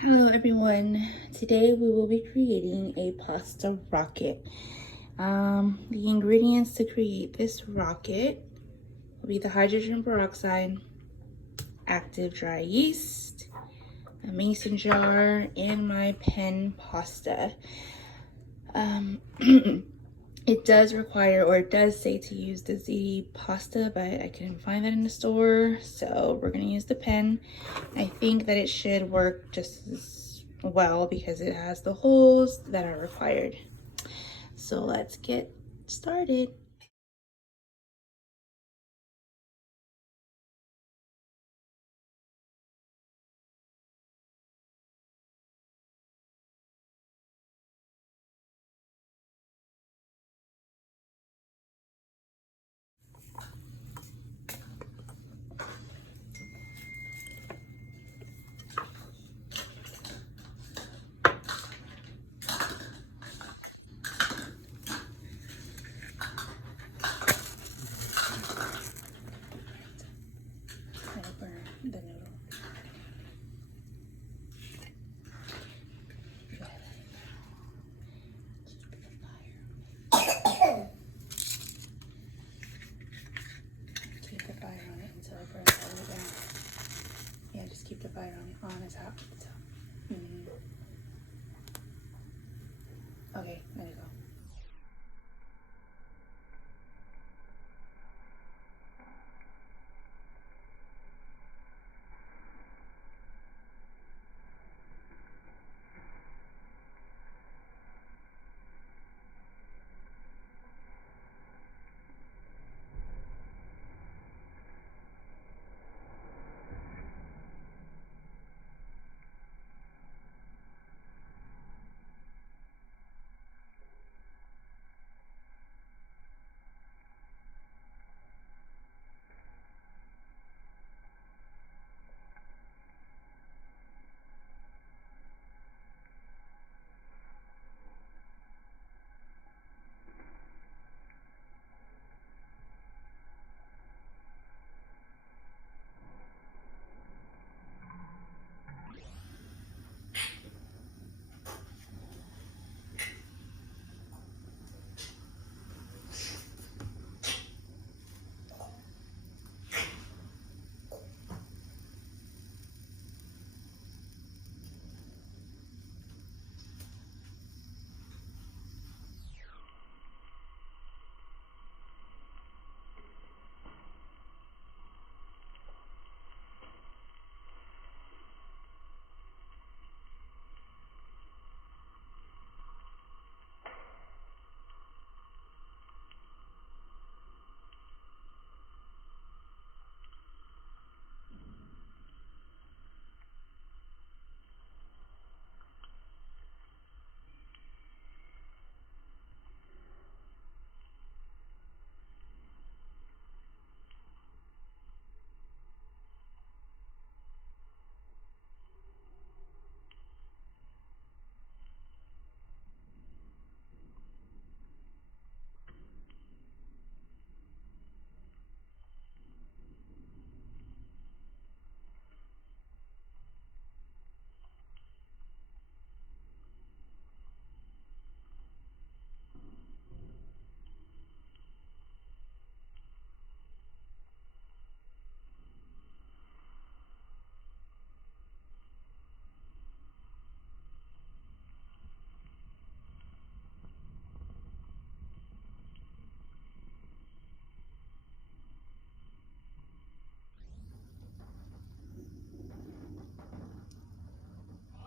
Hello everyone. Today we will be creating a pasta rocket. The ingredients to create this rocket will be the hydrogen peroxide, active dry yeast, a mason jar, and my pen pasta. It does require, or it does say to use the ziti pasta, but I couldn't find that in the store, so we're gonna use the pen. I think that it should work just as well because it has the holes that are required. So let's get started. I'll burn the noodle. Keep the fire on it until it burns all the way down. Yeah, just keep the fire on the top. Okay, there you go.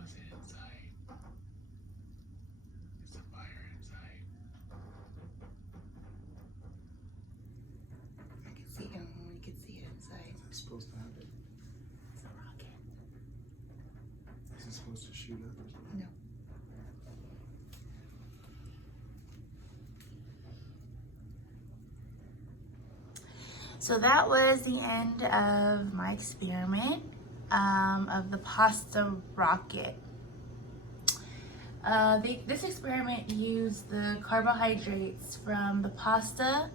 Was it inside? Is the fire inside? I can see it. You can see it inside. It's supposed to have it. It's a rocket. Is it supposed to shoot up or something? No. So that was the end of my experiment of the pasta rocket. This experiment used the carbohydrates from the pasta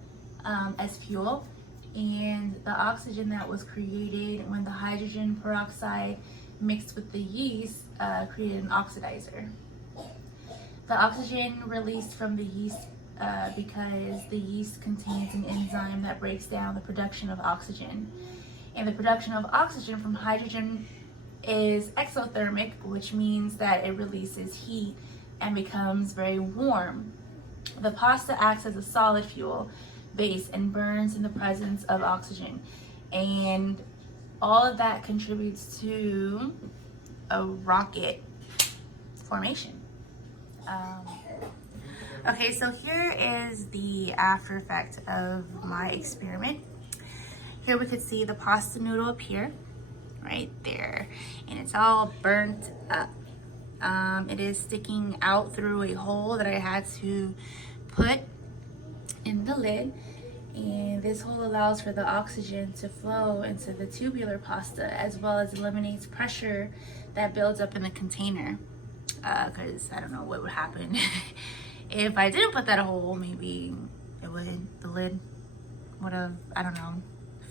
as fuel, and the oxygen that was created when the hydrogen peroxide mixed with the yeast created an oxidizer. The oxygen released from the yeast because the yeast contains an enzyme that breaks down the production of oxygen. And the production of oxygen from hydrogen is exothermic, which means that it releases heat and becomes very warm. The pasta acts as a solid fuel base and burns in the presence of oxygen. And all of that contributes to a rocket formation. Okay, so here is the after effect of my experiment. Here we could see the pasta noodle appear right there, and it's all burnt up. It is sticking out through a hole that I had to put in the lid, and this hole allows for the oxygen to flow into the tubular pasta, as well as eliminates pressure that builds up in the container, because I don't know what would happen if I didn't put that hole. Maybe the lid would have, I don't know,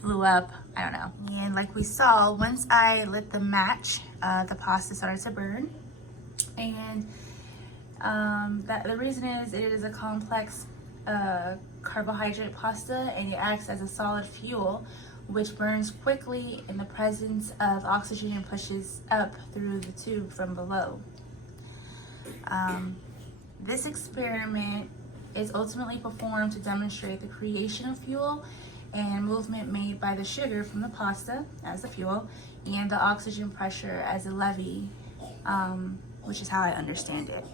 flew up, I don't know. And like we saw, once I lit the match, the pasta started to burn. And the reason is it is a complex carbohydrate pasta, and it acts as a solid fuel which burns quickly in the presence of oxygen and pushes up through the tube from below. This experiment is ultimately performed to demonstrate the creation of fuel and movement made by the sugar from the pasta as the fuel and the oxygen pressure as a levy, which is how I understand it.